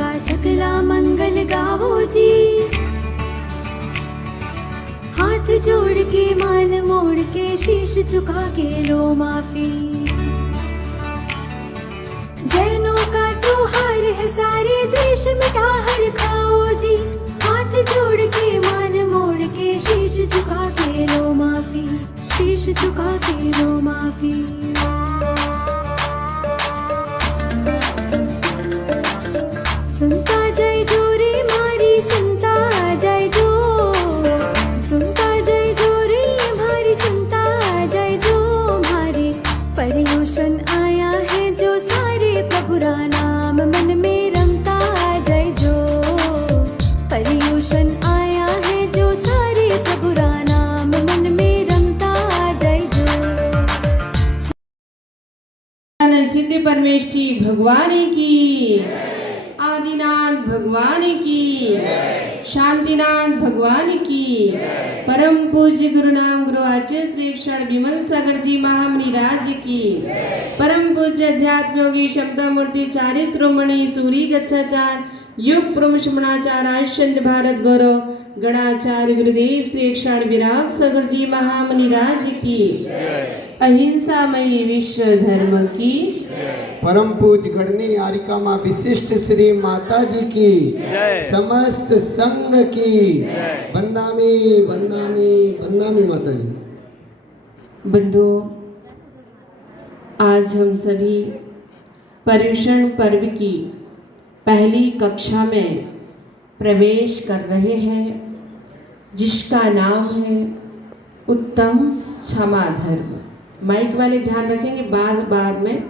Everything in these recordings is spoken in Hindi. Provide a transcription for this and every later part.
का सकला मंगल गावो जी। हाथ जोड़ के मान मोड़ के शीश झुका के लो माफी। जैनों का त्योहार है सारे देश मिटा हर खाओ जी। हाथ जोड़ के मान मोड़ के शीश झुका के लो माफी। शीश झुका के लो माफी। सुनता जय जो रे मारी सुनता जय जो। सुनता जय जो रे मारी सुनता जय जो मारी। पर्युषण आया है जो सारे प्रभु रा नाम मन में रमता जय जो। पर्युषण आया है जो सारे प्रभु रा नाम मन में रमता जय जो। सिद्धि परमेष्ठी भगवान की, आदिनाथ भगवान की, शांतिनाथ भगवान की, परम पूज्य गुरु नाम गुरु आचार्य श्री क्षण विमल सागर जी महामुनि राज्य की, परम पूज्य अध्यात्म योगी शब्द मूर्ति चार्य श्रोमणी सूरी गच्छाचार युग प्रमुषमणाचार आश्चंद भारत गौरव गणाचार्य गुरुदेव श्री क्षण विराग सागर जी महामुनि राज्य की, अहिंसामयी विश्व धर्म की, परम पूज्य गणनी आरिका माँ विशिष्ट श्री माता जी की, समस्त संघ की वंदामी वंदामी वंदामी माता जी। बंधुओं, आज हम सभी पर्युषण पर्व की पहली कक्षा में प्रवेश कर रहे हैं, जिसका नाम है उत्तम क्षमा धर्म। माइक वाले ध्यान रखेंगे, बाद में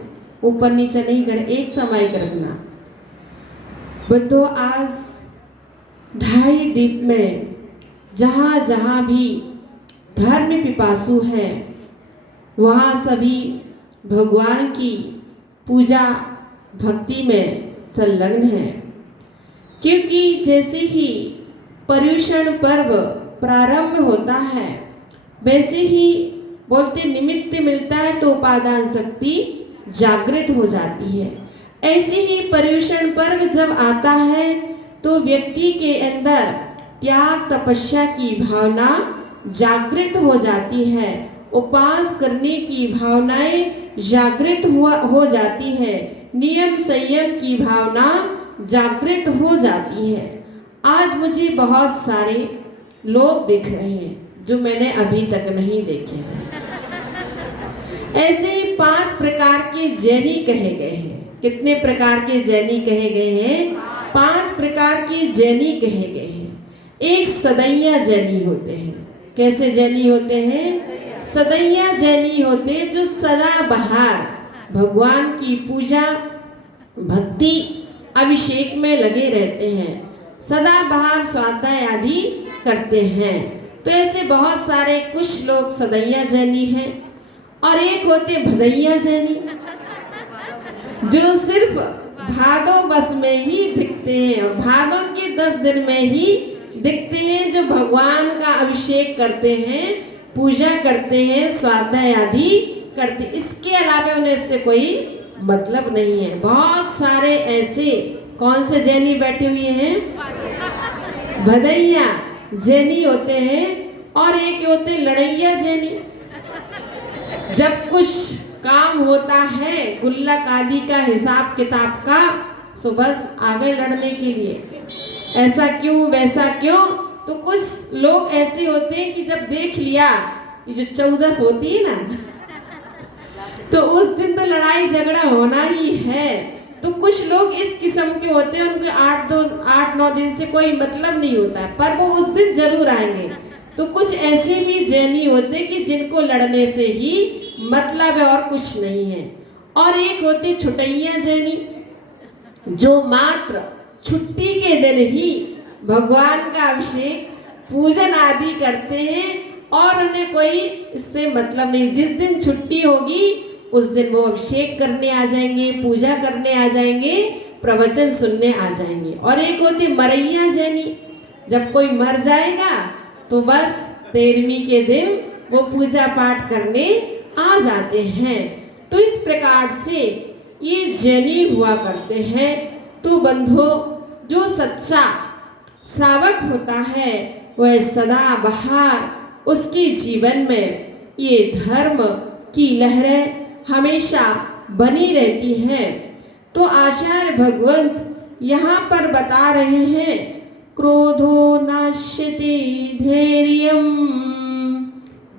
ऊपर नीचे नहीं करें, एक समय रखना। बंधुओं, आज ढाई दीप में जहाँ जहाँ भी धर्म पिपासु हैं वहाँ सभी भगवान की पूजा भक्ति में संलग्न हैं, क्योंकि जैसे ही पर्युषण पर्व प्रारंभ होता है वैसे ही बोलते निमित्त मिलता है तो उपादान शक्ति जागृत हो जाती है। ऐसे ही पर्युषण पर्व जब आता है तो व्यक्ति के अंदर त्याग तपस्या की भावना जागृत हो जाती है, उपास करने की भावनाएं जागृत हो जाती है, नियम संयम की भावना जागृत हो जाती है। आज मुझे बहुत सारे लोग दिख रहे हैं जो मैंने अभी तक नहीं देखे हैं। ऐसे ही 5 प्रकार के जैनी कहे गए हैं। कितने प्रकार के जैनी कहे गए हैं? 5 प्रकार के जैनी कहे गए हैं। एक सदैया जैनी होते हैं। कैसे जैनी होते हैं? सदैया जैनी होते हैं जो सदा बहार भगवान की पूजा भक्ति अभिषेक में लगे रहते हैं, सदा बहार स्वाध्याय आदि करते हैं। तो ऐसे बहुत सारे कुछ लोग सदैया जैनी हैं। और एक होते भदैया जैनी जो सिर्फ भादो बस में ही दिखते हैं, भादो के 10 दिन में ही दिखते हैं, जो भगवान का अभिषेक करते हैं, पूजा करते हैं, स्वाध्याय आदि करते, इसके अलावा उन्हें इससे कोई मतलब नहीं है। बहुत सारे ऐसे कौन से जैनी बैठे हुए हैं? भदैया जैनी होते हैं। और एक होते लड़ैया जैनी। जब कुछ काम होता है गुल्लक आदि का हिसाब किताब का, सो बस आगे लड़ने के लिए ऐसा क्यों वैसा क्यों। तो कुछ लोग ऐसे होते हैं कि जब देख लिया ये जो 14 होती है ना तो उस दिन तो लड़ाई झगड़ा होना ही है। तो कुछ लोग इस किस्म के होते हैं, उनके 8-9 दिन से कोई मतलब नहीं होता है, पर वो उस दिन जरूर आएंगे। तो कुछ ऐसे भी जैनी होते कि जिनको लड़ने से ही मतलब है और कुछ नहीं है। और एक होते छुटैया जैनी जो मात्र छुट्टी के दिन ही भगवान का अभिषेक पूजन आदि करते हैं और उन्हें कोई इससे मतलब नहीं। जिस दिन छुट्टी होगी उस दिन वो अभिषेक करने आ जाएंगे, पूजा करने आ जाएंगे, प्रवचन सुनने आ जाएंगे। और एक होती मरैया जैनी, जब कोई मर जाएगा तो बस 13वीं के दिन वो पूजा पाठ करने आ जाते हैं। तो इस प्रकार से ये जैनी हुआ करते हैं। तो बंधुओं, जो सच्चा श्रावक होता है वह सदा बहार उसके जीवन में ये धर्म की लहरें हमेशा बनी रहती हैं। तो आचार्य भगवंत यहाँ पर बता रहे हैं, क्रोधो नाश्यते धैर्यम,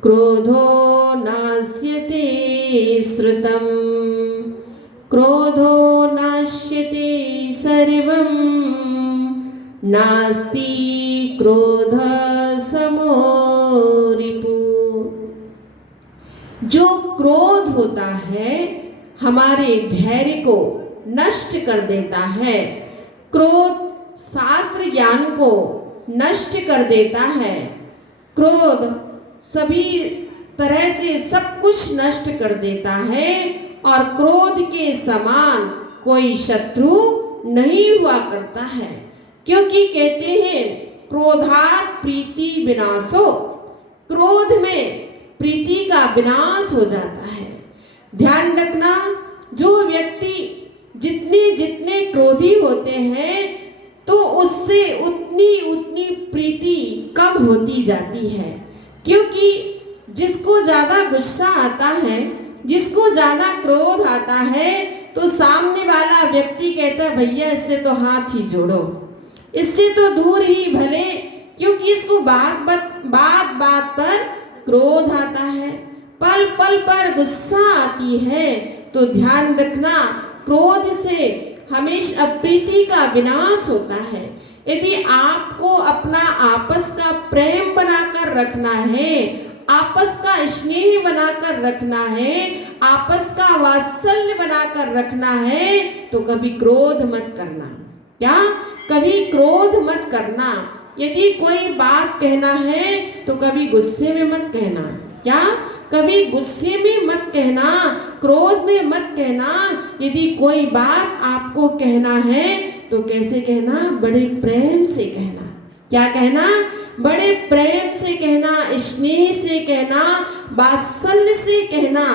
क्रोधो नाश्यते श्रुतम, क्रोधो नाश्यते सर्वम, नास्ति क्रोध समो रिपु। जो क्रोध होता है हमारे धैर्य को नष्ट कर देता है, क्रोध शास्त्र ज्ञान को नष्ट कर देता है, क्रोध सभी तरह से सब कुछ नष्ट कर देता है और क्रोध के समान कोई शत्रु नहीं हुआ करता है। क्योंकि कहते हैं क्रोधात् प्रीति विनाशो, क्रोध में प्रीति का विनाश हो जाता है। ध्यान रखना, जो व्यक्ति जितने जितने क्रोधी होते हैं तो उससे उतनी उतनी प्रीति कम होती जाती है। क्योंकि जिसको ज़्यादा गुस्सा आता है, जिसको ज़्यादा क्रोध आता है, तो सामने वाला व्यक्ति कहता है भैया इससे तो हाथ ही जोड़ो, इससे तो दूर ही भले, क्योंकि इसको बात बात पर क्रोध आता है, पल पल पर गुस्सा आती है। तो ध्यान रखना, क्रोध से हमेशा प्रीति का विनाश होता है। यदि आपको अपना आपस का प्रेम बनाकर रखना है, आपस का स्नेह बनाकर रखना है, आपस का वात्सल्य बनाकर रखना है, तो कभी क्रोध मत करना। क्या? कभी क्रोध मत करना। यदि कोई बात कहना है तो कभी गुस्से में मत कहना। क्या? कभी गुस्से में मत कहना, क्रोध में मत कहना। यदि कोई बात आपको कहना है तो कैसे कहना? बड़े प्रेम से कहना। क्या कहना? बड़े प्रेम से कहना, स्नेह से कहना, वात्सल्य से कहना।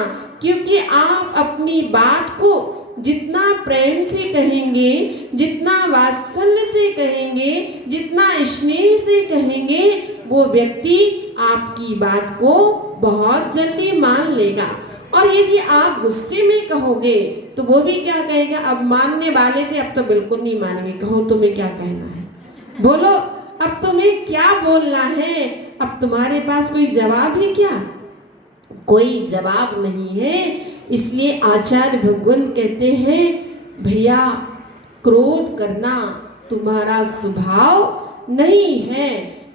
क्योंकि आप अपनी बात को जितना प्रेम से कहेंगे, जितना वात्सल्य से कहेंगे, जितना स्नेह से कहेंगे, वो व्यक्ति आपकी बात को बहुत जल्दी मान लेगा। और यदि आप गुस्से में कहोगे तो वो भी क्या कहेगा? अब मानने वाले थे, अब तो बिल्कुल नहीं मानेंगे। कहो तुम्हें क्या कहना है, बोलो, अब तुम्हें क्या बोलना है? अब तुम्हारे पास कोई जवाब है क्या? कोई जवाब नहीं है। इसलिए आचार्य भगवान कहते हैं भैया क्रोध करना तुम्हारा स्वभाव नहीं है,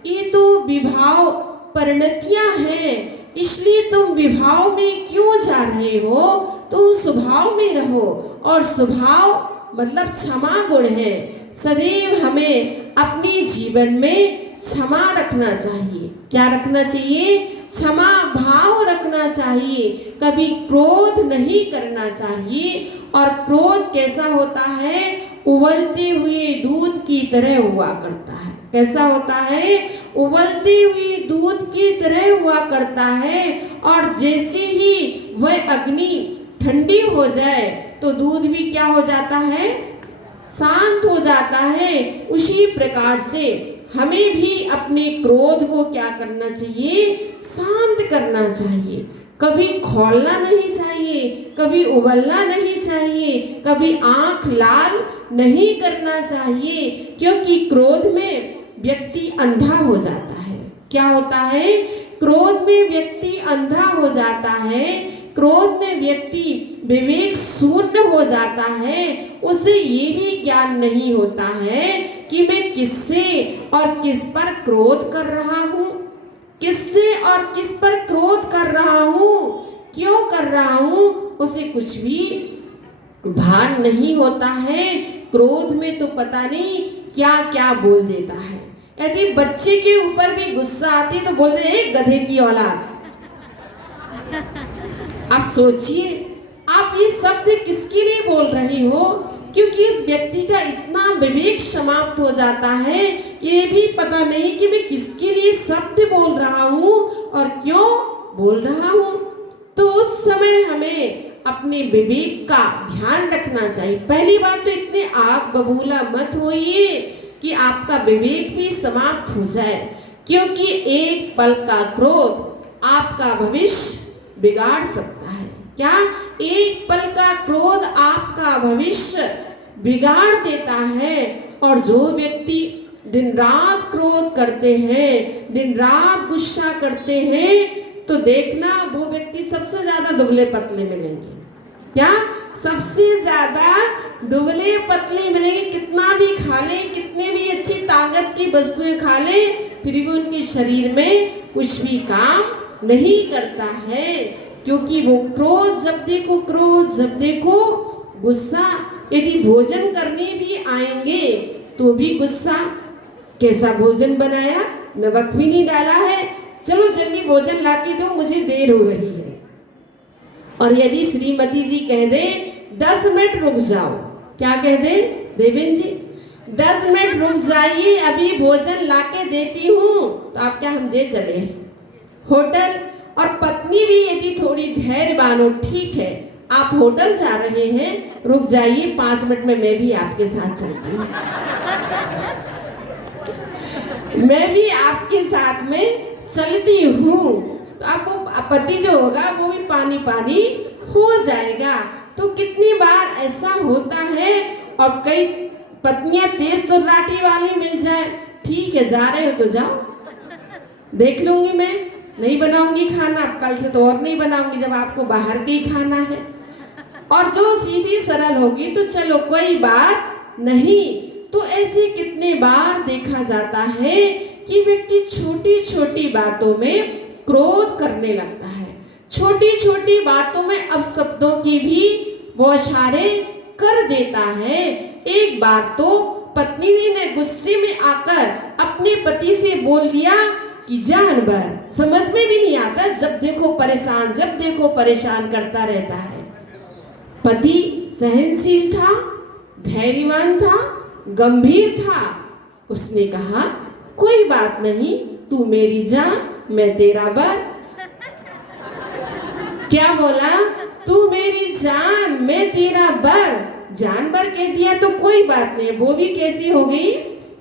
ये तो विभाव परिणतियां हैं। इसलिए तुम विभाव में क्यों जा रहे हो? तुम स्वभाव में रहो। और स्वभाव मतलब क्षमा गुण है। सदैव हमें अपने जीवन में क्षमा रखना चाहिए। क्या रखना चाहिए? क्षमा भाव रखना चाहिए। कभी क्रोध नहीं करना चाहिए। और क्रोध कैसा होता है? उबलते हुए दूध की तरह हुआ करता है। कैसा होता है? उबलते हुए दूध की तरह हुआ करता है। और जैसे ही वह अग्नि ठंडी हो जाए तो दूध भी क्या हो जाता है? शांत हो जाता है। उसी प्रकार से हमें भी अपने क्रोध को क्या करना चाहिए? शांत करना चाहिए। कभी खौलना नहीं चाहिए, कभी उबलना नहीं चाहिए, कभी आंख लाल नहीं करना चाहिए। क्योंकि क्रोध में व्यक्ति अंधा हो जाता है। क्या होता है? क्रोध में व्यक्ति अंधा हो जाता है। क्रोध में व्यक्ति विवेक शून्य हो जाता है। उसे ये भी ज्ञान नहीं होता है कि मैं किससे और किस पर क्रोध कर रहा हूँ, किससे और किस पर क्रोध कर रहा हूँ, क्यों कर रहा हूँ, उसे कुछ भी भान नहीं होता है। क्रोध में तो पता नहीं क्या क्या बोल देता है। यदि बच्चे के ऊपर भी गुस्सा आती तो बोल दे एक गधे की औलाद। आप सोचिए, आप ये शब्द किसके लिए बोल रहे हो? क्योंकि उस व्यक्ति का इतना विवेक समाप्त हो जाता है, ये भी पता नहीं कि मैं किसके लिए शब्द बोल रहा हूँ और क्यों बोल रहा हूँ। तो उस समय हमें अपने विवेक का ध्यान रखना चाहिए। पहली बात तो इतने आग बबूला मत होइए कि आपका विवेक भी समाप्त हो जाए, क्योंकि एक पल का क्रोध आपका भविष्य बिगाड़ सकता है। क्या? एक पल का क्रोध आपका भविष्य बिगाड़ देता है। और जो व्यक्ति दिन रात क्रोध करते हैं, दिन रात गुस्सा करते हैं, तो देखना वो व्यक्ति सबसे ज्यादा दुबले पतले मिलेंगे। क्या? सबसे ज्यादा दुबले पतले मिलेंगे। कितना भी खा ले, कितने भी अच्छी ताकत की वस्तुएं खा ले, फिर भी उनके शरीर में कुछ भी काम नहीं करता है, क्योंकि वो क्रोध जब देखो, क्रोध जब देखो गुस्सा। यदि भोजन करने भी आएंगे तो भी गुस्सा। कैसा भोजन बनाया, नमक भी नहीं डाला है, चलो जल्दी भोजन लाके दो, मुझे देर हो रही है। और यदि श्रीमती जी कह दे 10 मिनट रुक जाओ, क्या कह दे देवेन जी, 10 मिनट रुक जाइए, अभी भोजन लाके देती हूँ, तो आप क्या समझे चले होटल। और पत्नी भी यदि थोड़ी धैर्यवान हो, ठीक है आप होटल जा रहे हैं, रुक जाइए 5 मिनट में मैं भी आपके साथ चलती हूँ, मैं भी आपके साथ में चलती हूँ। तो आपको पति जो होगा वो भी पानी पानी हो जाएगा। तो कितनी बार ऐसा होता है। और कई पत्नियां तेज तर्राटी वाली मिल जाए, ठीक है जा रहे हो तो जाओ, देख लूंगी मैं, नहीं बनाऊंगी खाना, कल से तो और नहीं बनाऊंगी जब आपको बाहर के ही खाना है। और जो सीधी सरल होगी तो चलो कोई बात नहीं। तो ऐसे कितने बार देखा जाता है कि व्यक्ति छोटी छोटी बातों में क्रोध करने लगता है, छोटी छोटी बातों में अपशब्दों की भी बौछारें कर देता है। एक बार तो पत्नी ने गुस्से में आकर अपने पति से बोल दिया कि जानवर, समझ में भी नहीं आता, जब देखो परेशान, जब देखो परेशान करता रहता है। पति सहनशील था, धैर्यवान था, गंभीर था। उसने कहा कोई बात नहीं, तू मेरी जान, मैं तेरा बर। क्या बोला? तू मेरी जान, मैं तेरा बर। जानवर कह दिया तो कोई बात नहीं। वो भी कैसी हो गई?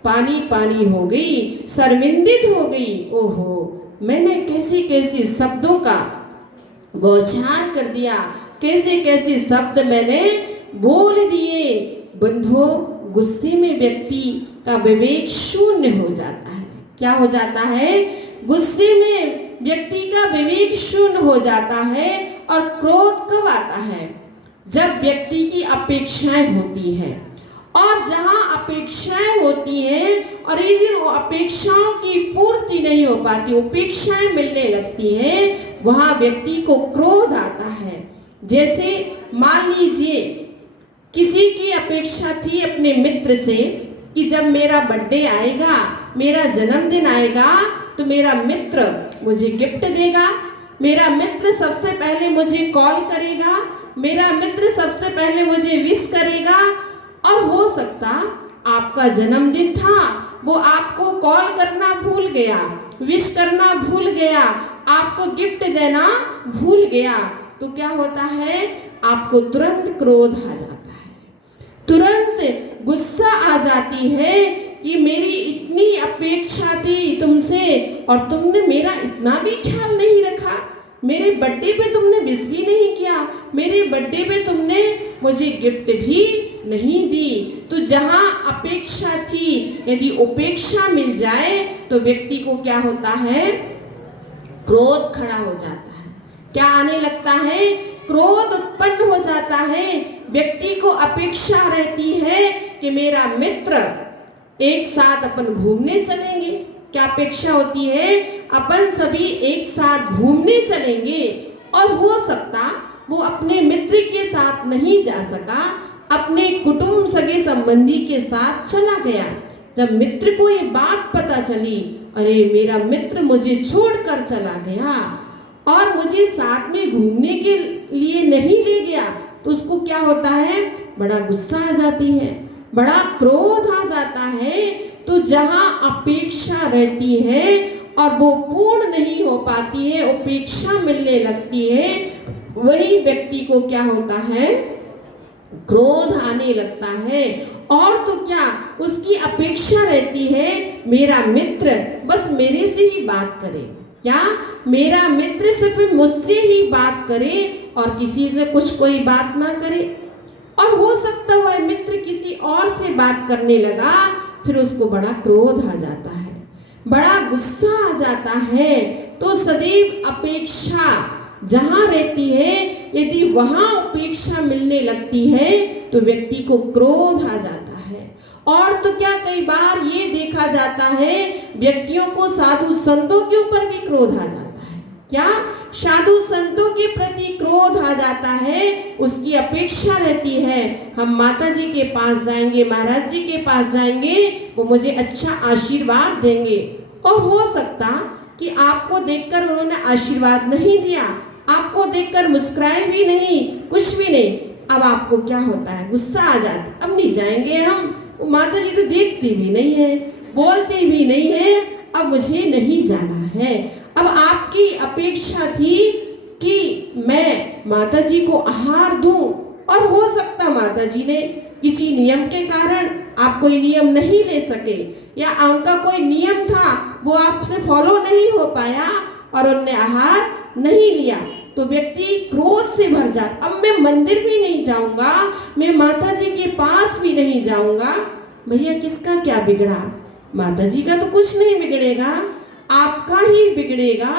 पानी पानी हो गई, शर्मिंदित हो गई। ओहो, मैंने कैसे कैसे शब्दों का बौछार कर दिया, कैसे कैसे शब्द मैंने बोल दिए। बंधुओं, गुस्से में व्यक्ति का विवेक शून्य हो जाता है। क्या हो जाता है? गुस्से में व्यक्ति का विवेक शून्य हो जाता है। और क्रोध कब आता है? जब व्यक्ति की अपेक्षाएं होती हैं। और जहां अपेक्षाएं होती हैं और यदि अपेक्षाओं की पूर्ति नहीं हो पाती, अपेक्षाएं मिलने लगती हैं, वहां व्यक्ति को क्रोध आता है। जैसे मान लीजिए किसी की अपेक्षा थी अपने मित्र से कि जब मेरा बर्थडे आएगा, मेरा जन्मदिन आएगा, तो मेरा मित्र मुझे गिफ्ट देगा, मेरा मित्र सबसे पहले मुझे कॉल करेगा, मेरा मित्र सबसे पहले मुझे विश करेगा। और हो सकता आपका जन्मदिन था, वो आपको कॉल करना भूल गया, विश करना भूल गया, आपको गिफ्ट देना भूल गया। तो क्या होता है? आपको तुरंत क्रोध आ जाता है, तुरंत गुस्सा आ जाती है कि मेरी इतनी अपेक्षा थी तुमसे और तुमने मेरा इतना भी ख्याल नहीं रखा, मेरे बर्थडे पे तुमने विश भी नहीं किया, मेरे बर्थडे पे तुमने मुझे गिफ्ट भी नहीं दी। तो जहां अपेक्षा थी, यदि उपेक्षा मिल जाए तो व्यक्ति को क्या होता है? क्रोध खड़ा हो जाता है। क्या आने लगता है? क्रोध उत्पन्न हो जाता है। व्यक्ति को अपेक्षा रहती है कि मेरा मित्र एक साथ अपन घूमने चलेंगे। क्या अपेक्षा होती है? अपन सभी एक साथ घूमने चलेंगे। और हो सकता वो अपने मित्र के साथ नहीं जा सका, अपने कुटुंब सगे संबंधी के साथ चला गया। जब मित्र को ये बात पता चली, अरे मेरा मित्र मुझे छोड़कर चला गया और मुझे साथ में घूमने के लिए नहीं ले गया, तो उसको क्या होता है? बड़ा गुस्सा आ जाती है, बड़ा क्रोध आ जाता है। तो जहां अपेक्षा रहती है और वो पूर्ण नहीं हो पाती है, उपेक्षा मिलने लगती है, वही व्यक्ति को क्या होता है, क्रोध आने लगता है। और तो क्या, उसकी अपेक्षा रहती है मेरा मित्र बस मेरे से ही बात करे, क्या मेरा मित्र सिर्फ मुझसे ही बात करे और किसी से कुछ कोई बात ना करे। और हो सकता है वह मित्र किसी और से बात करने लगा, फिर उसको बड़ा क्रोध आ जाता है, बड़ा गुस्सा आ जाता है। तो सदैव अपेक्षा जहाँ रहती है, यदि वहाँ उपेक्षा मिलने लगती है तो व्यक्ति को क्रोध आ जाता है। और तो क्या, कई बार ये देखा जाता है व्यक्तियों को साधु संतों के ऊपर भी क्रोध आ जाता है। क्या, साधु संतों के प्रति क्रोध आ जाता है। उसकी अपेक्षा रहती है हम माता जी के पास जाएंगे, महाराज जी के पास जाएंगे, वो मुझे अच्छा आशीर्वाद देंगे। और हो सकता कि आपको देखकर उन्होंने आशीर्वाद नहीं दिया, आपको देखकर मुस्कुराए भी नहीं, कुछ भी नहीं। अब आपको क्या होता है, गुस्सा आ जाता है, अब नहीं जाएंगे हम, वो माता जी तो देखती भी नहीं है, बोलती भी नहीं है, अब मुझे नहीं जाना है। अब आपकी अपेक्षा थी कि मैं माता जी को आहार दूं, और हो सकता माता जी ने किसी नियम के कारण आप कोई नियम नहीं ले सके, या उनका कोई नियम था वो आपसे फॉलो नहीं हो पाया और उनने आहार नहीं लिया, तो व्यक्ति क्रोध से भर जाता। अब मैं मंदिर भी नहीं जाऊंगा, मैं माता जी के पास भी नहीं जाऊंगा। भैया किसका क्या बिगड़ा, माता जी का तो कुछ नहीं बिगड़ेगा, आपका ही बिगड़ेगा।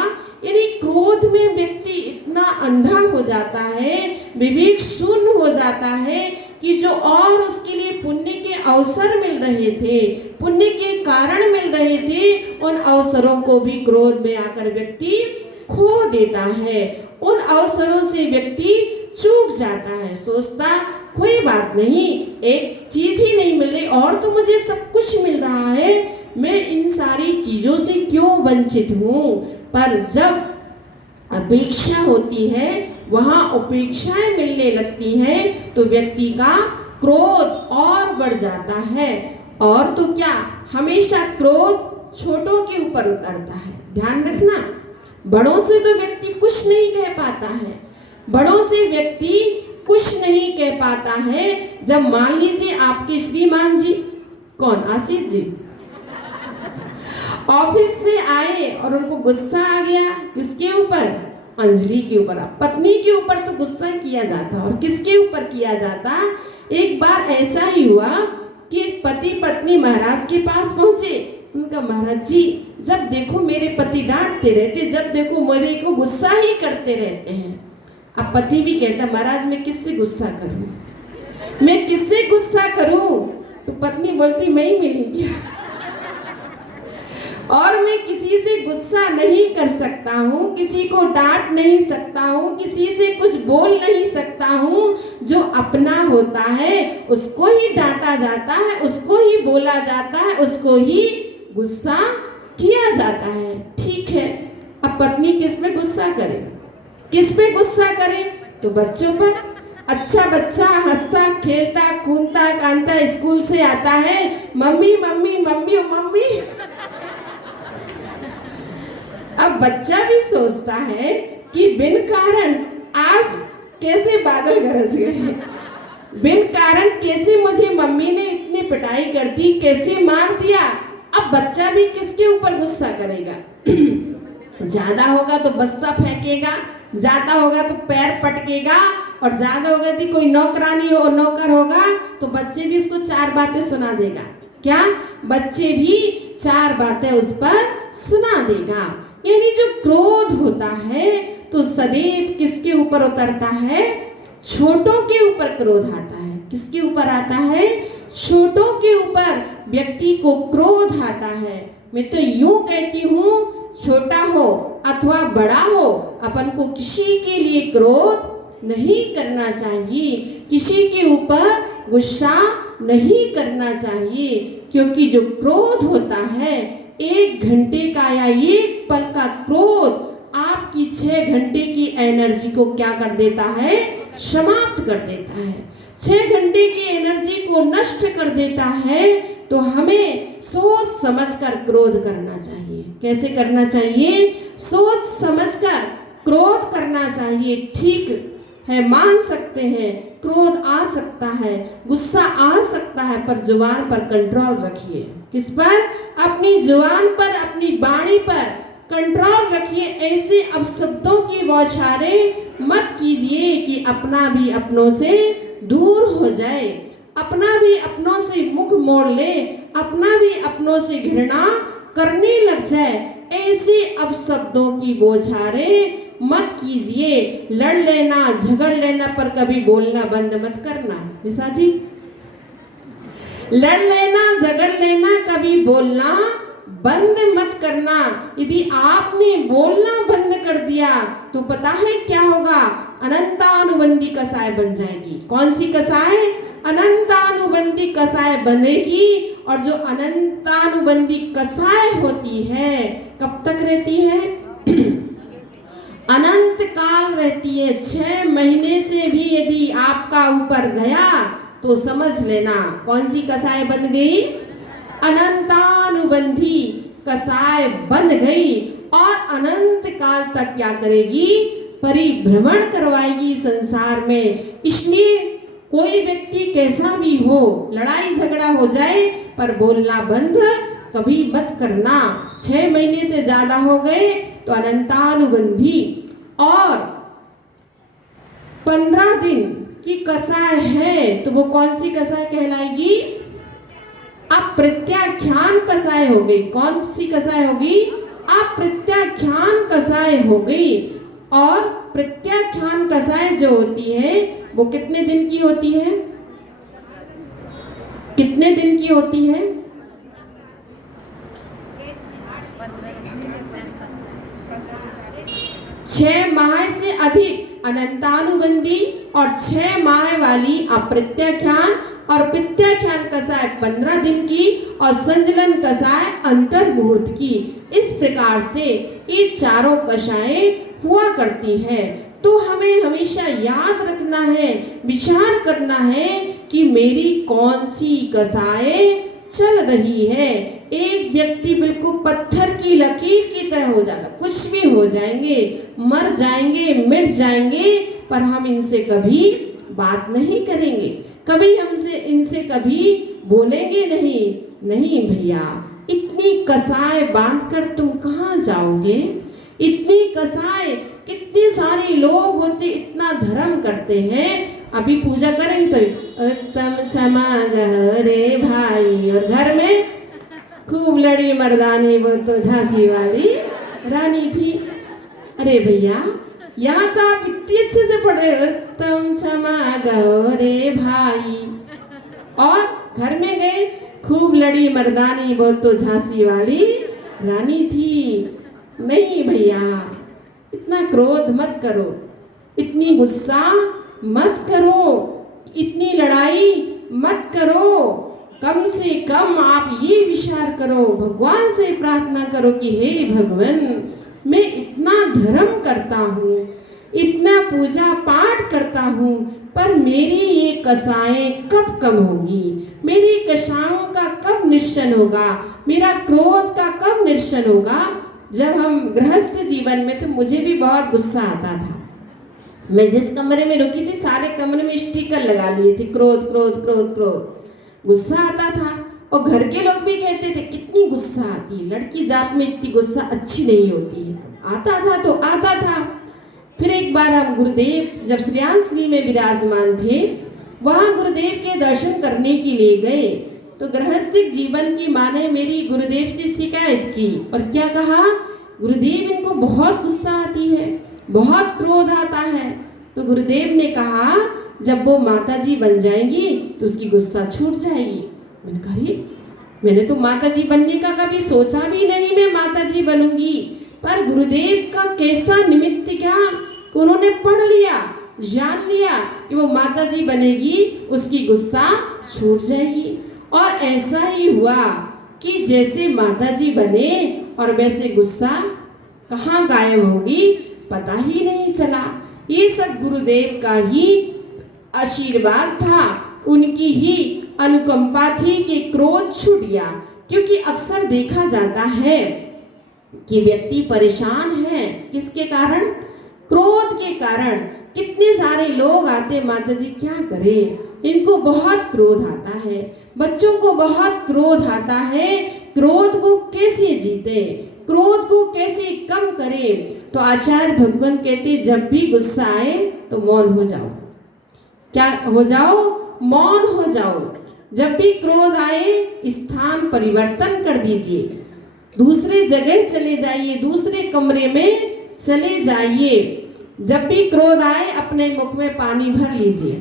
यानी क्रोध में व्यक्ति इतना अंधा हो जाता है, विवेक शून्य हो जाता है कि जो और उसके लिए पुण्य के अवसर मिल रहे थे, पुण्य के कारण मिल रहे थे, उन अवसरों को भी क्रोध में आकर व्यक्ति खो देता है। उन अवसरों से व्यक्ति चूक जाता है, सोचता कोई बात नहीं, एक चीज ही नहीं मिल रही और तो मुझे सब कुछ मिल रहा है, मैं इन सारी चीजों से क्यों वंचित हूँ। पर जब अपेक्षा होती है, वहाँ उपेक्षाएं मिलने लगती हैं, तो व्यक्ति का क्रोध और बढ़ जाता है। और तो क्या, हमेशा क्रोध छोटों के ऊपर उतरता है, ध्यान रखना। बड़ों से तो व्यक्ति कुछ नहीं कह पाता है, बड़ों से व्यक्ति कुछ नहीं कह पाता है। जब मान लीजिए आपके श्रीमान जी, कौन, आशीष जी, ऑफिस से आए और उनको गुस्सा आ गया, किसके ऊपर, अंजलि के ऊपर, पत्नी के ऊपर तो गुस्सा किया जाता, और किसके ऊपर किया जाता। एक बार ऐसा ही हुआ कि पति पत्नी महाराज के पास पहुंचे, उनका महाराज जी जब देखो मेरे पति डांटते रहते, जब देखो मेरे को गुस्सा ही करते रहते हैं। अब पति भी कहता, महाराज मैं किससे गुस्सा करूं, मैं किससे गुस्सा करूं। तो पत्नी बोलती, मैं ही मिली क्या, और मैं किसी से गुस्सा नहीं कर सकता हूँ, किसी को डांट नहीं सकता हूँ, किसी से कुछ बोल नहीं सकता हूँ। जो अपना होता है उसको ही डांटा जाता है, उसको ही बोला जाता है, उसको ही गुस्सा किया जाता है। ठीक है, अब पत्नी किस पे गुस्सा करे, किस पे गुस्सा करे, तो बच्चों पर। अच्छा बच्चा हंसता खेलता कूदता कांता स्कूल से आता है, मम्मी मम्मी मम्मी मम्मी। अब बच्चा भी सोचता है कि बिन कारण आज कैसे बादल गरज गए, बिन कारण कैसे मुझे मम्मी ने इतनी पिटाई कर दी, कैसे मार दिया। अब बच्चा भी किसके ऊपर गुस्सा करेगा, ज्यादा होगा तो बस्ता फेंकेगा, ज्यादा होगा तो पैर पटकेगा, और ज्यादा होगा यदि कोई नौकरानी हो नौकर होगा तो बच्चे भी उसको चार बातें सुना देगा। क्या, बच्चे भी चार बातें उस पर सुना देगा। यानी जो क्रोध होता है तो सदैव किसके ऊपर उतरता है, छोटों के ऊपर क्रोध आता है। किसके ऊपर आता है, छोटों के ऊपर व्यक्ति को क्रोध आता है। मैं तो यूं कहती हूँ, छोटा हो अथवा बड़ा हो, अपन को किसी के लिए क्रोध नहीं करना चाहिए, किसी के ऊपर गुस्सा नहीं करना चाहिए। क्योंकि जो क्रोध होता है, 1 घंटे का या 1 पल का क्रोध आपकी 6 घंटे की एनर्जी को क्या कर देता है, समाप्त कर देता है, 6 घंटे की एनर्जी को नष्ट कर देता है। तो हमें सोच समझकर क्रोध करना चाहिए। कैसे करना चाहिए, सोच समझकर क्रोध करना चाहिए, ठीक है, मान सकते हैं, क्रोध आ सकता है, गुस्सा आ सकता है, पर जुबान पर कंट्रोल रखिए। किस पर? अपनी जुबान पर, अपनी वाणी पर कंट्रोल रखिए। ऐसे अपशब्दों की बौछारें मत कीजिए कि अपना भी अपनों से दूर हो जाए, अपना भी अपनों से मुख मोड़ ले, अपना भी अपनों से घृणा करने लग जाए। ऐसे अपशब्दों की बौछारें मत कीजिए। लड़ लेना, झगड़ लेना पर कभी बोलना बंद मत करना। निशा जी, लड़ लेना, झगड़ लेना, कभी बोलना बंद मत करना। यदि आपने बोलना बंद कर दिया तो पता है क्या होगा? अनंतानुबंधी कसाय बन जाएगी। कौन सी कसाय? अनंतानुबंधी कसाय बनेगी। और जो अनंतानुबंधी कसाय होती है कब तक रहती है? अनंत काल रहती है। 6 महीने से भी यदि आपका ऊपर गया तो समझ लेना कौन सी कसाय बन गई? अनंतानुबंधी कसाय बन गई। और अनंत काल तक क्या करेगी? परिभ्रमण करवाएगी संसार में। इसलिए कोई व्यक्ति कैसा भी हो, लड़ाई झगड़ा हो जाए पर बोलना बंद कभी मत करना। 6 महीने से ज्यादा हो गए तो अनंतानुबंधी, और 15 दिन की कसाय है तो वो कौन सी कसाय कहलाएगी? अप्रत्याख्यान कसाय हो गई। कौन सी कसाय होगी? अप्रत्याख्यान कसाय हो गई। और प्रत्याख्यान कसाय जो होती है वो कितने दिन की होती है? कितने दिन की होती है? 6 माह से अधिक अनंतानुबंधी और 6 माह वाली अप्रत्याख्यान और प्रत्याख्यान कसाय 15 दिन की और संजलन कसाय अंतर मुहूर्त की। इस प्रकार से ये चारों कसाएं हुआ करती है। तो हमें हमेशा याद रखना है, विचार करना है कि मेरी कौन सी कसाएं चल रही है। एक व्यक्ति बिल्कुल पत्थर की लकीर की तरह हो जाता, कुछ भी हो जाएंगे, मर जाएंगे, मिट जाएंगे, पर हम इनसे कभी बात नहीं करेंगे, कभी हमसे इनसे कभी बोलेंगे नहीं। नहीं भैया, इतनी कसाय बांधकर तुम कहाँ जाओगे? इतनी कसाय, कितने सारे लोग होते इतना धर्म करते हैं। अभी पूजा करेंगे सभी, उत्तम क्षमा गहरे भाई, और घर में खूब लड़ी मर्दानी, वो तो झांसी वाली रानी थी। अरे भैया, यहाँ तो आप इतनी अच्छे से पढ़ रहे हो, उत्तम क्षमा गहरे भाई, और घर में गए खूब लड़ी मर्दानी, वो तो झांसी वाली रानी थी। नहीं भैया, इतना क्रोध मत करो, इतनी गुस्सा मत करो, इतनी लड़ाई मत करो। कम से कम आप ये विचार करो, भगवान से प्रार्थना करो कि हे भगवान, मैं इतना धर्म करता हूँ, इतना पूजा पाठ करता हूँ, पर मेरी ये कसाएं कब कम होगी? मेरी कसाओं का कब निश्चन होगा? मेरा क्रोध का कब निश्चन होगा? जब हम गृहस्थ जीवन में थे, मुझे भी बहुत गुस्सा आता था। मैं जिस कमरे में रुकी थी, सारे कमरे में स्टिकर लगा लिए थे, क्रोध क्रोध क्रोध क्रोध। गुस्सा आता था, और घर के लोग भी कहते थे कितनी गुस्सा आती है, लड़की जात में इतनी गुस्सा अच्छी नहीं होती है। आता था तो आता था। फिर एक बार हम गुरुदेव जब श्रेयांश्री में विराजमान थे, वहाँ गुरुदेव के दर्शन करने के लिए गए, तो गृहस्थिक जीवन की माँ ने मेरी गुरुदेव से शिकायत की, और क्या कहा? गुरुदेव, इनको बहुत गुस्सा आती है, बहुत क्रोध आता है। तो गुरुदेव ने कहा, जब वो माताजी बन जाएंगी तो उसकी गुस्सा छूट जाएगी। मैंने कहा, मैंने तो माताजी बनने का कभी सोचा भी नहीं, मैं माताजी बनूंगी। पर गुरुदेव का कैसा निमित्त क्या, उन्होंने पढ़ लिया, जान लिया कि वो माताजी बनेगी, उसकी गुस्सा छूट जाएगी। और ऐसा ही हुआ कि जैसे माताजी बने और वैसे गुस्सा कहाँ गायब होगी पता ही नहीं चला। ये सब गुरुदेव का ही आशीर्वाद था, उनकी ही अनुकंपा थी कि क्रोध छूट गया। क्योंकि अक्सर देखा जाता है कि व्यक्ति परेशान है, किसके कारण? क्रोध के कारण कितने सारे लोग आते, माता जी क्या करें, इनको बहुत क्रोध आता है, बच्चों को बहुत क्रोध आता है, क्रोध को कैसे जीते, क्रोध को कैसे कम करें। तो आचार्य भगवान कहते जब भी गुस्सा आए तो मौन हो जाओ। क्या हो जाओ? मौन हो जाओ। जब भी क्रोध आए स्थान परिवर्तन कर दीजिए, दूसरे जगह चले जाइए, दूसरे कमरे में चले जाइए। जब भी क्रोध आए अपने मुख में पानी भर लीजिए।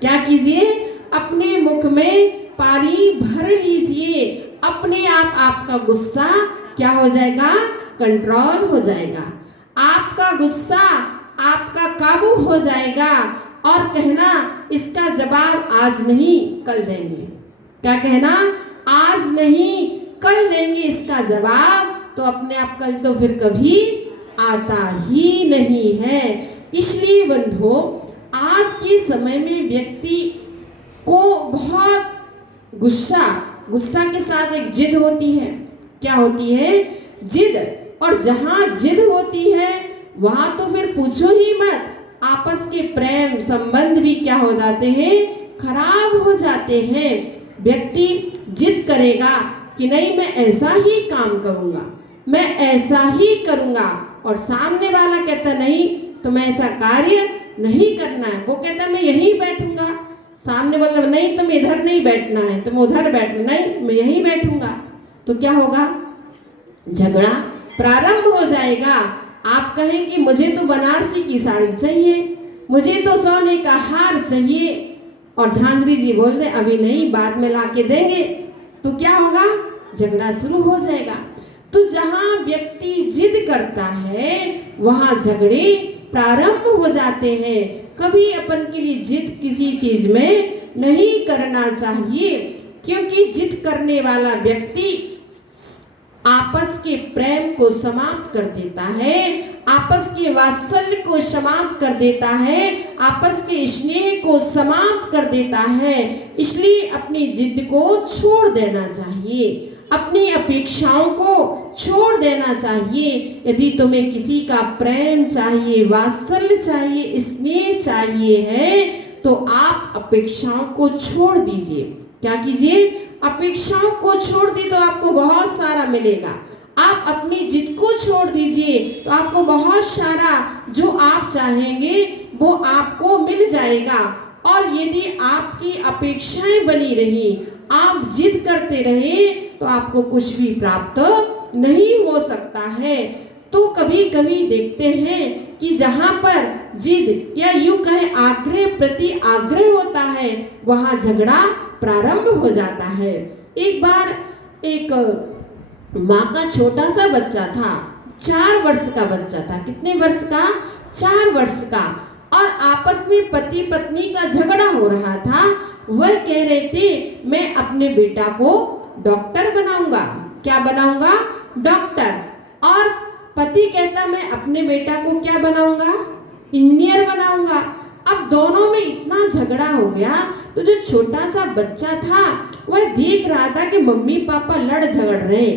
क्या कीजिए? अपने मुख में पानी भर लीजिए। अपने आप आपका गुस्सा क्या हो जाएगा? कंट्रोल हो जाएगा। आपका गुस्सा आपका काबू हो जाएगा। और कहना इसका जवाब आज नहीं कल देंगे। क्या कहना? आज नहीं कल देंगे इसका जवाब। तो अपने आप कल तो फिर कभी आता ही नहीं है। इसलिए बंधुओं, आज के समय में व्यक्ति को बहुत गुस्सा के साथ एक जिद होती है। क्या होती है? जिद। और जहां जिद होती है वहां तो फिर पूछो ही मत, आपस के प्रेम संबंध भी क्या हो जाते हैं? खराब हो जाते हैं। व्यक्ति जिद करेगा कि नहीं मैं ऐसा ही काम करूंगा, मैं ऐसा ही करूंगा, और सामने वाला कहता नहीं तुम्हें ऐसा कार्य नहीं करना है। वो कहता मैं यहीं बैठूंगा, सामने वाला नहीं तुम इधर नहीं बैठना है, तुम उधर बैठना, नहीं मैं यहीं बैठूंगा। तो क्या होगा? झगड़ा प्रारंभ हो जाएगा। आप कहेंगे मुझे तो बनारसी की साड़ी चाहिए, मुझे तो सोने का हार चाहिए, और झांझरी जी बोल दे अभी नहीं बाद में लाके देंगे। तो क्या होगा? झगड़ा शुरू हो जाएगा। तो जहां व्यक्ति जिद करता है वहां झगड़े प्रारंभ हो जाते हैं। कभी अपन के लिए जिद किसी चीज में नहीं करना चाहिए, क्योंकि जिद करने वाला व्यक्ति आपस के प्रेम को समाप्त कर देता है, आपस के वात्सल्य को समाप्त कर देता है, आपस के स्नेह को समाप्त कर देता है। इसलिए अपनी जिद को छोड़ देना चाहिए, अपनी अपेक्षाओं को छोड़ देना चाहिए। यदि तुम्हें किसी का प्रेम चाहिए, वात्सल्य चाहिए, स्नेह चाहिए है, तो आप अपेक्षाओं को छोड़ दीजिए। क्या कीजिए? अपेक्षाओं को छोड़ दी तो आपको बहुत सारा मिलेगा। आप अपनी जिद को छोड़ दीजिए तो आपको बहुत सारा जो आप चाहेंगे वो आपको मिल जाएगा। और यदि आपकी अपेक्षाएं बनी रही, आप जिद करते रहे, तो आपको कुछ भी प्राप्त नहीं हो सकता है। तो कभी कभी देखते हैं कि जहां पर जिद या यूं कहे आग्रह प्रति आग्रह होता है वहां झगड़ा प्रारंभ हो जाता है। एक बार एक माँ का छोटा सा बच्चा था, 4 वर्ष का बच्चा था। कितने वर्ष का? 4 वर्ष का। और आपस में पति पत्नी का झगड़ा हो रहा था। वह कह रहे थे मैं अपने बेटा को डॉक्टर बनाऊंगा। क्या बनाऊंगा? डॉक्टर। और पति कहता मैं अपने बेटा को क्या बनाऊंगा? इंजीनियर बनाऊंगा। अब दोनों में इतना झगड़ा हो गया, तो जो छोटा सा बच्चा था वह देख रहा था कि मम्मी पापा लड़ झगड़ रहे,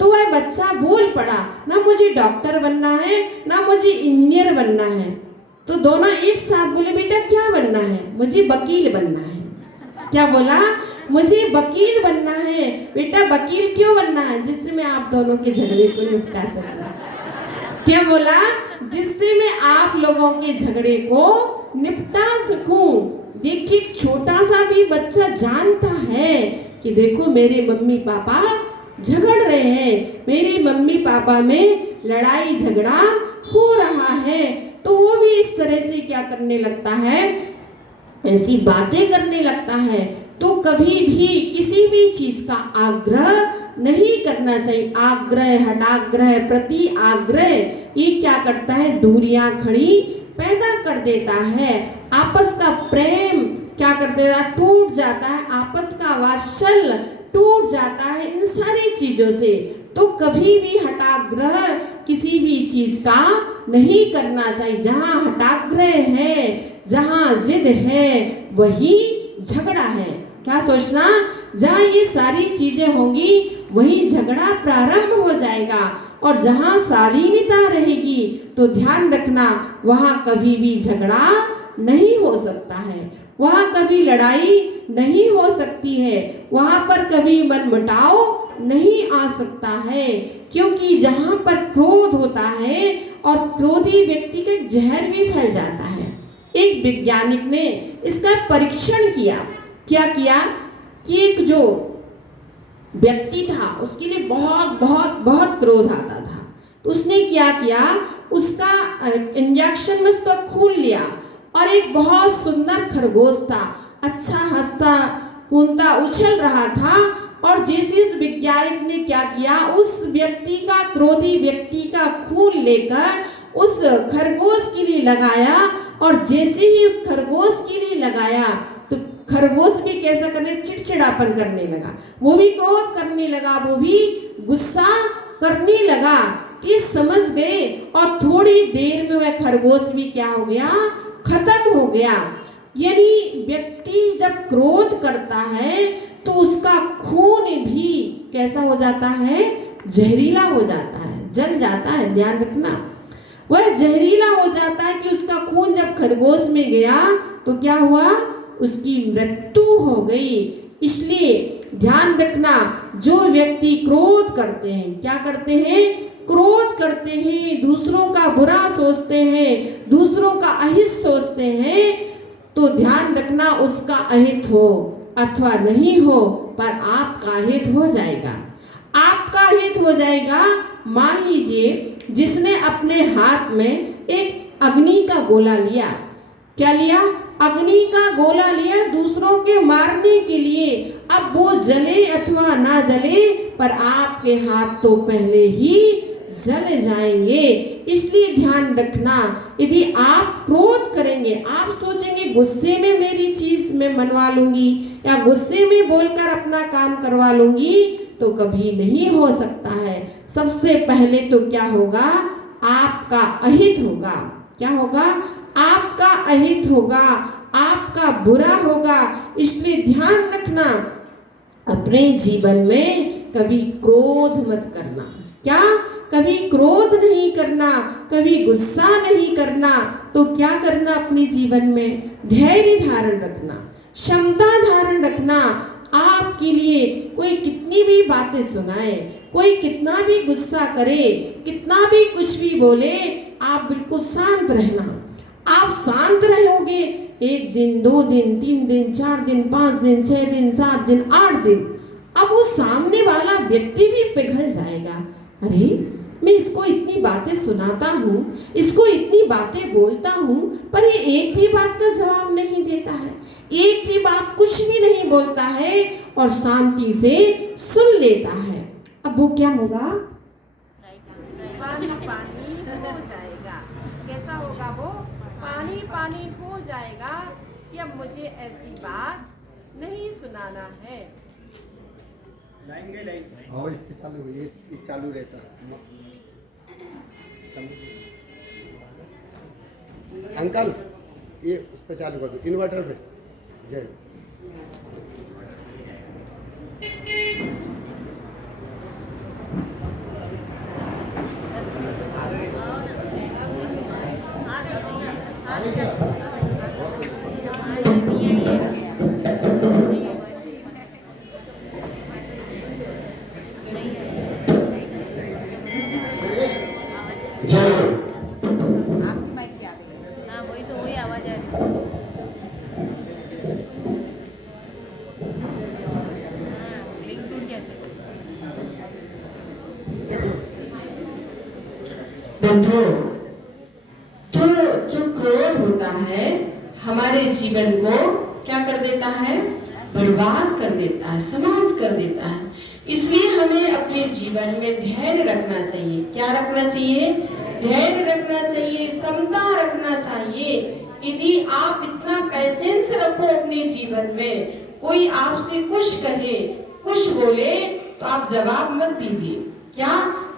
तो वह बच्चा बोल पड़ा ना मुझे डॉक्टर बनना है ना मुझे इंजीनियर बनना है। तो दोनों एक साथ बोले बेटा क्या बनना है? मुझे वकील बनना है। क्या बोला? मुझे वकील बनना है। बेटा वकील क्यों बनना है? जिससे मैं आप दोनों के झगड़े को निपटा सकूं। क्या बोला? जिससे मैं आप लोगों के झगड़े को निपटा सकूं। देखिए छोटा सा भी बच्चा जानता है कि देखो मेरे मम्मी पापा झगड़ रहे हैं, मेरे मम्मी पापा में लड़ाई झगड़ा हो रहा है, तो वो भी इस तरह से क्या करने लगता है? ऐसी बातें करने लगता है। तो कभी भी किसी भी चीज का आग्रह नहीं करना चाहिए। आग्रह, हठाग्रह, प्रति आग्रह, ये क्या करता है? दूरियां खड़ी पैदा कर देता है। आपस का प्रेम क्या कर देता है? टूट जाता है। आपस का वात्सल्य टूट जाता है इन सारी चीजों से। तो कभी भी हठाग्रह किसी भी चीज का नहीं करना चाहिए। जहां हठाग्रह है, जहां जिद है, वही झगड़ा है। क्या सोचना? जहाँ ये सारी चीजें होंगी वहीं झगड़ा प्रारंभ हो जाएगा। और जहाँ शालीनता रहेगी तो ध्यान रखना वहाँ कभी भी झगड़ा नहीं हो सकता है, वहाँ कभी लड़ाई नहीं हो सकती है, वहाँ पर कभी मनमुटाव नहीं आ सकता है। क्योंकि जहाँ पर क्रोध होता है और क्रोधी व्यक्ति का जहर भी फैल जाता है। एक वैज्ञानिक ने इसका परीक्षण किया। क्या किया कि एक जो व्यक्ति था उसके लिए बहुत बहुत बहुत क्रोध आता था, तो उसने क्या किया, उसका इंजेक्शन में उसका खून लिया और एक बहुत सुंदर खरगोश था, अच्छा हंसता कूदता उछल रहा था। और जैसे इस वैज्ञानिक ने क्या किया, उस व्यक्ति का, क्रोधी व्यक्ति का खून लेकर उस खरगोश के लिए लगाया। और जैसे ही उस खरगोश के लिए लगाया तो खरगोश भी कैसा करने, चिड़चिड़ापन करने लगा, वो भी क्रोध करने लगा, वो भी गुस्सा करने लगा। कि समझ गए और थोड़ी देर में वह खरगोश भी क्या हो गया, खत्म हो गया। यानी व्यक्ति जब क्रोध करता है तो उसका खून भी कैसा हो जाता है, जहरीला हो जाता है, जल जाता है। ध्यान रखना, वह जहरीला हो जाता है कि उसका खून जब खरगोश में गया तो क्या हुआ, उसकी मृत्यु हो गई। इसलिए ध्यान रखना, जो व्यक्ति क्रोध करते हैं, क्या करते हैं, क्रोध करते हैं, दूसरों का बुरा सोचते हैं, दूसरों का अहित सोचते हैं, तो ध्यान रखना उसका अहित हो अथवा नहीं हो, पर आपका अहित हो जाएगा, आपका अहित हो जाएगा। मान लीजिए जिसने अपने हाथ में एक अग्नि का गोला लिया, क्या लिया, अग्नि का गोला लिया दूसरों के मारने के लिए। अब वो जले अथवा ना जले, पर आपके हाथ तो पहले ही जल जाएंगे। इसलिए ध्यान रखना, यदि आप क्रोध करेंगे, आप सोचेंगे गुस्से में मेरी चीज मैं मनवा लूंगी या गुस्से में बोलकर अपना काम करवा लूंगी, तो कभी नहीं हो सकता है। सबसे पहले तो क्या होगा, आपका अहित होगा। क्या होगा, आपका अहित होगा, आपका बुरा होगा। इसलिए ध्यान रखना, अपने जीवन में कभी क्रोध मत करना। क्या, कभी क्रोध नहीं करना, कभी गुस्सा नहीं करना। तो क्या करना, अपने जीवन में धैर्य धारण रखना, क्षमता धारण रखना। आपके लिए कोई कितनी भी बातें सुनाए, कोई कितना भी गुस्सा करे, कितना भी कुछ भी बोले, आप बिल्कुल शांत रहना। आप शांत रहोगे, 1 दिन 2 दिन 3 दिन 4 दिन 5 दिन 6 दिन 7 दिन 8 दिन, अब वो सामने वाला व्यक्ति भी पिघल जाएगा। अरे मैं इसको इतनी बातें सुनाता हूँ, इसको इतनी बातें बोलता हूँ, पर ये एक भी बात का जवाब नहीं देता है, एक भी बात कुछ भी नहीं बोलता है और शांति से सुन लेता है। अब वो क्या होगा, पानी पानी हो जाएगा। कैसा होगा वो, पानी पानी हो जाएगा कि अब मुझे ऐसी बात नहीं सुनाना है। और इससे चालू, ये चालू रहता है। अंकल ये उस पर चालू कर दो, इन्वर्टर पे। जय हाँ वही तो, वही आवाज आ रही है। बंधुओं, तो जो क्रोध होता है हमारे जीवन को क्या कर देता है, बर्बाद कर देता है, समाप्त कर देता है। इसलिए हमें अपने जीवन में धैर्य रखना चाहिए। क्या रखना चाहिए, धैर्य रखना चाहिए, क्षमता रखना चाहिए। यदि आप इतना पेशेंस रखो अपने जीवन में, कोई आपसे कुछ कहे, कुछ बोले, तो आप जवाब मत दीजिए। क्या,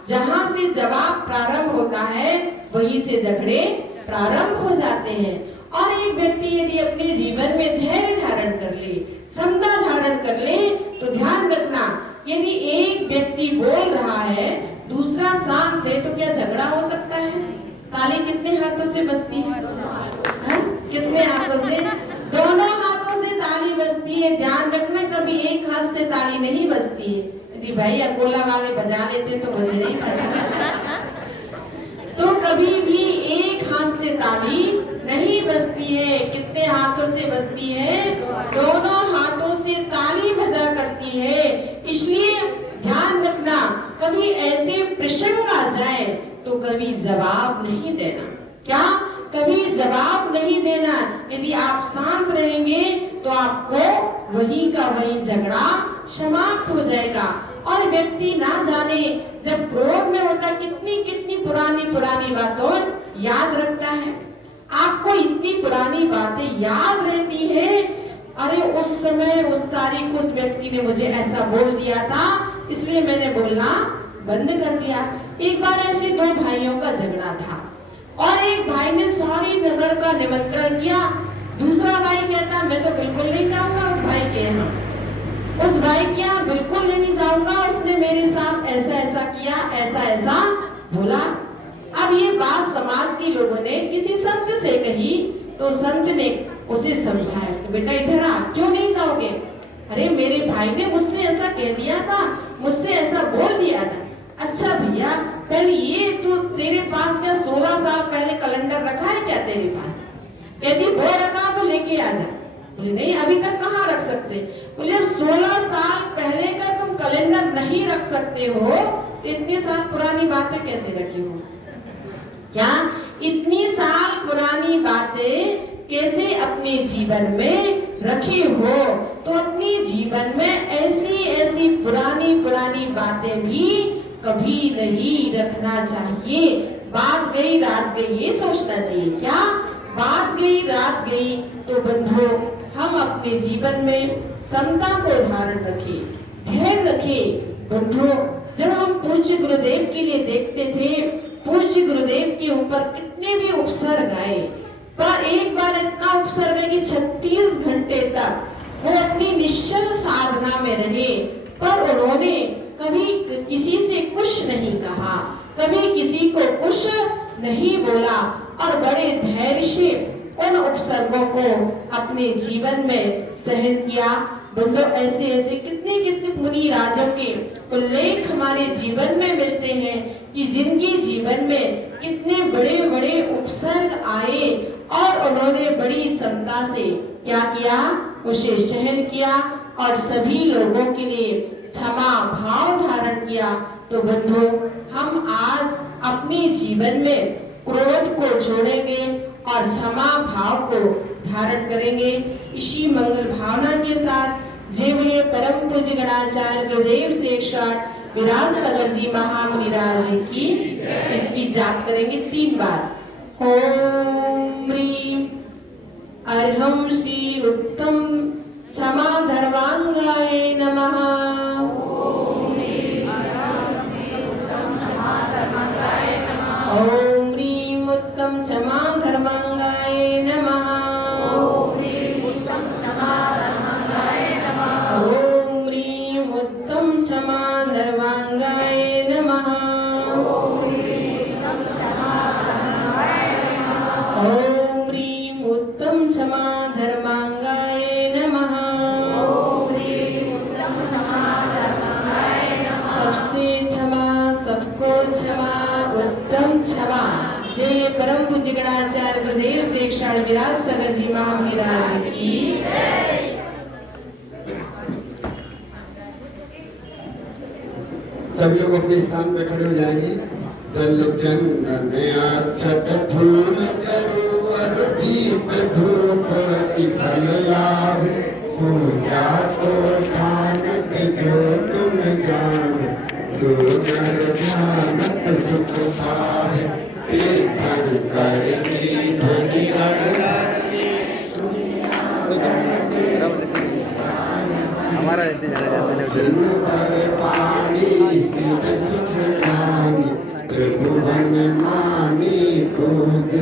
जहां से जवाब प्रारंभ होता है वहीं से झगड़े प्रारंभ हो जाते हैं। और एक व्यक्ति यदि अपने जीवन में धैर्य धारण कर ले, क्षमता धारण कर ले, तो यदि एक व्यक्ति बोल रहा है, दूसरा शांत है, तो क्या झगड़ा हो सकता है? ताली कितने हाथों से बजती है? कितने हाथों से? दोनों हाथों से ताली बजती है। ध्यान रखना, कभी एक हाथ से ताली नहीं बजती है। यदि भाई अकोला वाले बजा लेते तो बज नहीं सकते। तो कभी भी एक हाथ से ताली नहीं बजती है। कितने हाथों से बजती है? दोनों हाथों से ताली बजा करती है। इसलिए ध्यान रखना, कभी ऐसे प्रसंग आ जाए तो कभी जवाब नहीं देना। क्या? कभी जवाब नहीं देना। यदि आप शांत रहेंगे तो आपको वहीं का वहीं झगड़ा समाप्त हो जाएगा। और व्यक्ति ना जाने जब क्रोध में होता कितनी कितनी पुरानी पुरानी बातों याद रखता है। आपको इतनी पुरानी बातें याद रहती है, अरे उस समय उस तारीख उस व्यक्ति ने मुझे ऐसा बोल दिया था, इसलिए मैंने बोलना बंद कर दिया। एक बार ऐसे दो भाइयों का झगड़ा था और एक भाई ने सारी नगर का निमंत्रण किया। दूसरा भाई कहता मैं तो बिल्कुल नहीं जाऊंगा उस भाई के यहाँ। उस भाई के यहाँ बिल्कुल नहीं जाऊंगा, उसने मेरे साथ ऐसा ऐसा किया, ऐसा ऐसा बोला। अब ये बात समाज के लोगों ने किसी संत से कही तो संत ने उसे समझाया, उसने बेटा इधर आ, क्यों नहीं जाओगे? अरे मेरे भाई ने मुझसे ऐसा कह दिया था, मुझसे ऐसा बोल दिया था। अच्छा भैया, पहले ये तो तेरे पास क्या 16 साल पहले कैलेंडर रखा है क्या तेरे पास? यदि वो रखा तो लेके आ जा। बोले नहीं, अभी तक कहाँ रख सकते? बोले 16 साल पहले का तुम कैलेंडर नहीं रख सकते हो तो इतनी साल पुरानी बातें कैसे रखी हो? क्या इतनी साल पुरानी बातें कैसे अपने जीवन में रखे हो? तो अपने जीवन में ऐसी ऐसी पुरानी पुरानी बातें भी कभी नहीं रखना चाहिए। बात गई रात गई, ये सोचना चाहिए। क्या बात गई रात गई? तो बंधुओं, हम अपने जीवन में समता को धारण रखें, धैर्य रखें। बंधुओं, जब हम पूज्य गुरुदेव के लिए देखते थे, पूज्य गुरुदेव के ऊपर कितने भी उपसर्ग आए, पर एक बार इतना उपसर्ग है कि 36 घंटे तक वो अपनी निश्चल साधना में रहे, पर उन्होंने कभी किसी से कुछ नहीं कहा, कभी किसी को कुछ नहीं बोला और बड़े धैर्य से उन उपसर्गों को अपने जीवन में सहन किया। बंधुओं, ऐसे ऐसे कितने कितने मुनि राजों के उल्लेख हमारे जीवन में मिलते हैं कि जिनके जीवन में कितने बड़े बड़े उपसर्ग आए और उन्होंने बड़ी समता से क्या किया? उसे सहन किया और सभी लोगों के लिए क्षमा भाव धारण किया। तो बंधुओं, हम आज अपने जीवन में क्रोध को छोड़ेंगे और क्षमा भाव को धारण करेंगे। इसी मंगल भावना के साथ जय बोलिए परम पूज्य गणाचार्य गुरुदेव श्रेष्ठ विराज सागर जी महामुनिराज जी की। इसकी जाप करेंगे 3 बार। ओम ह्रीं अर्हं श्री उत्तम क्षमा धर्मांगाय नमः। ओम ह्रीं उत्तम क्षमा धर्मांगाय नमः। ओम ह्रीं उत्तम क्षमा धर्मांगाय नमः। ओम ह्रीं उत्तम क्षमा धर्मांगाय नमः। ओम ह्रीं उत्तम क्षमा धर्मांगाय नमः। ओम ह्रीं उत्तम क्षमा धर्मांगाय नमः। ओम ह्रीं उत्तम क्षमा धर्मांगाय नमः। सबसे क्षमा, सबको क्षमा, उत्तम क्षमा। जय परम पूज्य गणाचार्य गुरुदेव श्रेष्ठ विराज सागर जी महामुनिराज की। सभी लोग अपने स्थान पे खड़े हो जाएंगे। जल चंदन अक्षत फूल चरुअर दीप धूप अति फल लाभ, पूजा को ठानत जो तुम जान, सुनर ध्यानत सुख पाए, कीर्तन करनी ध्वनि हमारा पानी सुख त्रिभुवन मानी पूज।